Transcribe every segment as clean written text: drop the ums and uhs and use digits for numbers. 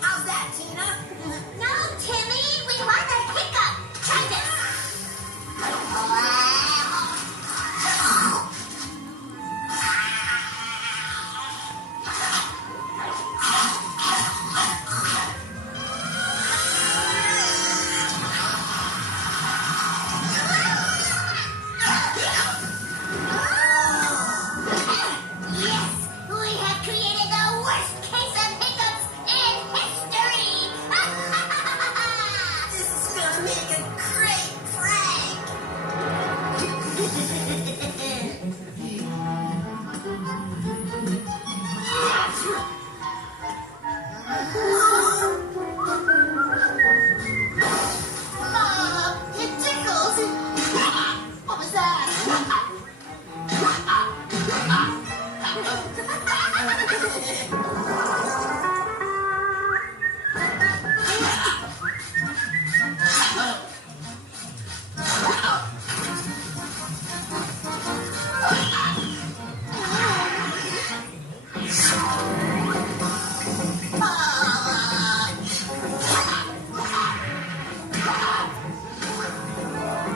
How's that, Tina? No, Timmy, we want a hiccup. Try this. Yes, we have created the worst case of hiccups in history. This is gonna make a great prank. It tickles. What was that?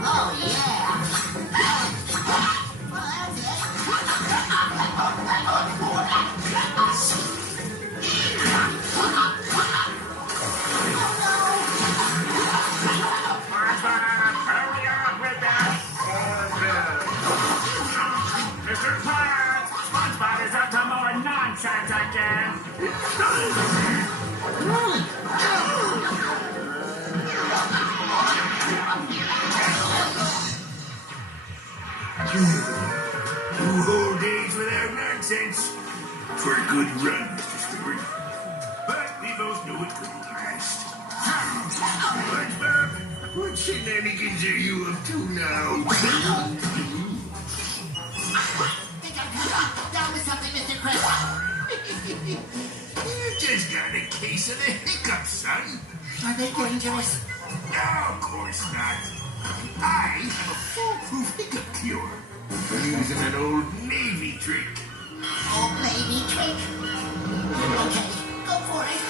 Oh, yeah. Well, that's it. Hurry up with that Mr. Krabs, SpongeBob is up to more nonsense again. Two whole days without nonsense. For a good run, Mr. Stewart. But we both know it couldn't last. SpongeBob, what shenanigans are you up to now? Think I could down with something, Mr. Krabs. You just got a case of the hiccups, son. Are they dangerous? No, of course not. I have a foolproof hiccup cure. Using an old Navy trick. Old lady trick. Okay, go for it.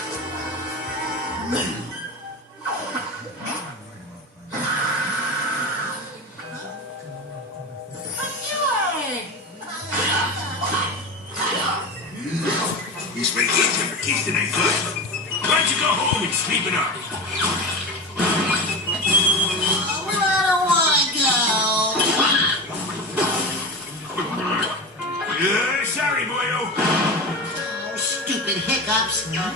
This may get tougher case than I thought. Why don't you go home and sleep it off? Where I don't want to go. Sorry, boyo. Oh, stupid hiccups. Hey,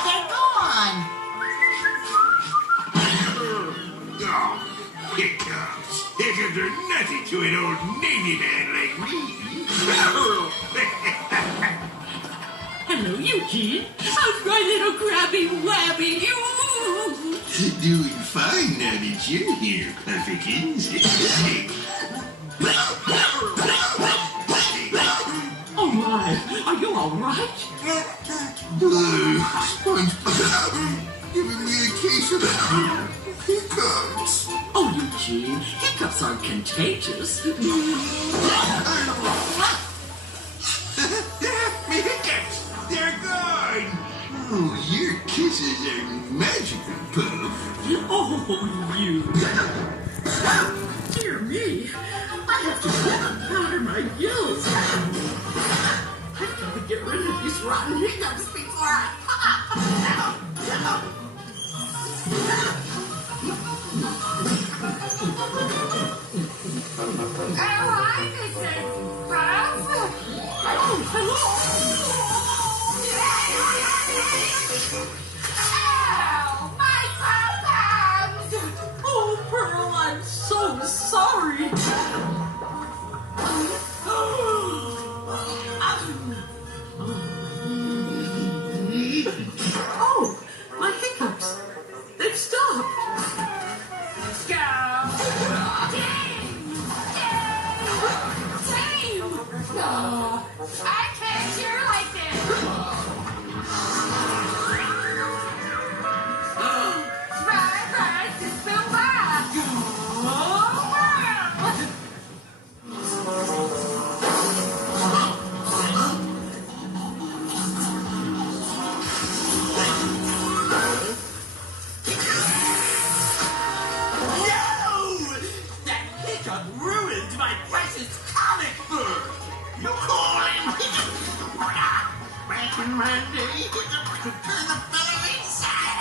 they're gone. Oh, hiccups. Hiccups are nothing to an old Navy man like me. Hello, Eugene. How's my little grabby wabby? Doing fine now that you're here, Puffykins. Oh my, are you all right? SpongeBob giving me a case of hiccups. Oh, Eugene, hiccups aren't contagious. My hiccups, they're gone. Oh, your kisses are magical, Puff. Oh, you. Dear me, I have to powder my gills. I've got to get rid of these rotten hiccups before I... Hi, Mrs. Krabs. Oh, hello. Ow, my pom-poms. Oh, Pearl, I'm so sorry. Oh, my hiccups. They've stopped. I can't cheer like this. Surprise, it's Bill Bob. Action Randy. Turn the fellow inside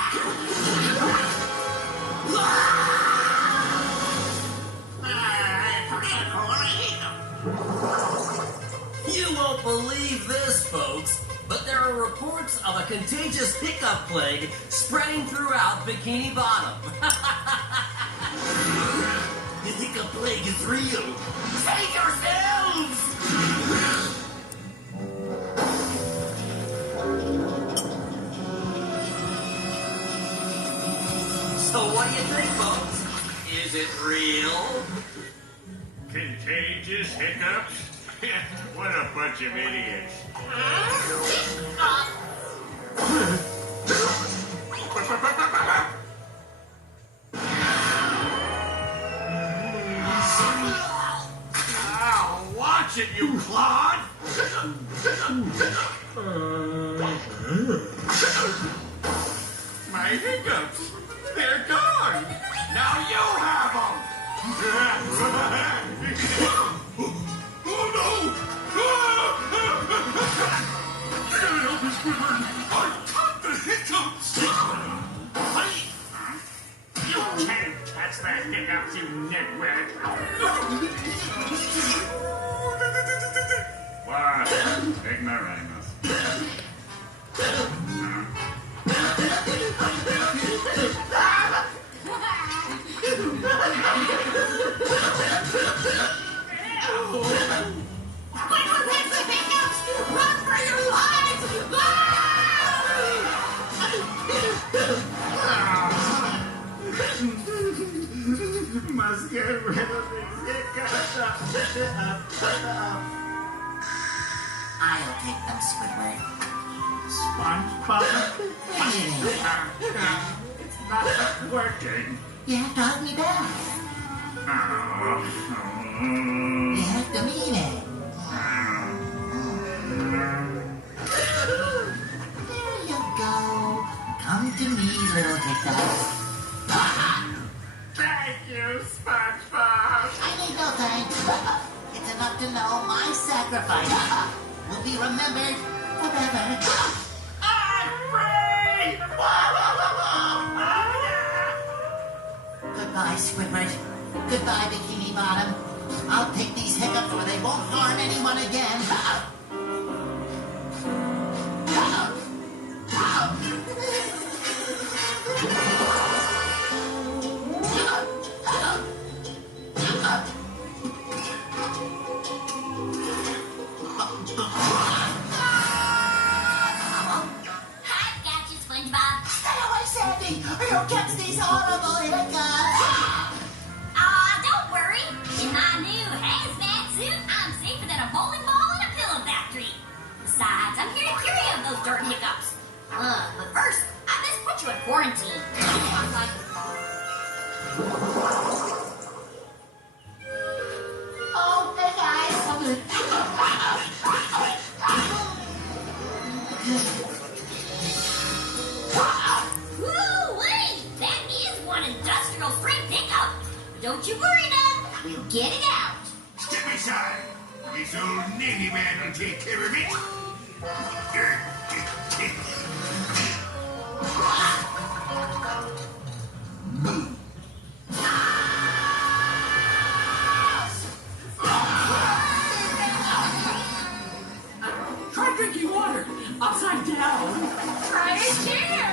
You won't believe this, folks, but there are reports of a contagious hiccup plague spreading throughout Bikini Bottom. The hiccup plague is real. Save yourselves! So what do you think, folks? Is it real? Contagious hiccups? What a bunch of idiots. Ow, watch it, you clod! My hiccups, they're gone! Now you have them! Oh no! Can't help it, Squidward! I caught the hiccups! You can't catch the hiccups, you nitwit! What? Ignoramus. Squidward has the hiccups! Run for your lives! Must get rid of these hiccups. I'll take them, Squidward. SpongeBob? It's not working. You have to hug me back. You have to mean it. There you go. Come to me, little hiccup. Thank you, SpongeBob. I need no thanks. It's enough to know my sacrifice will be remembered forever. I'm free! Goodbye, Squidward. Goodbye, Bikini Bottom. I'll take these hiccups where they won't harm anyone again. I got you, SpongeBob. Stay away, Sandy, or you'll catch these horrible hiccups. Don't worry. In my new hazmat suit, I'm safer than a bowling ball in a pillow factory. Besides, I'm here to cure you of those dirt hiccups. But first, I must put you in quarantine. Oh, hey guys. Woo-wee! That is one industrial strength hiccup. Don't you worry, none. We'll get it out. Step aside. This old Navy man will take care of it. Try drinking water upside down. Try a chair.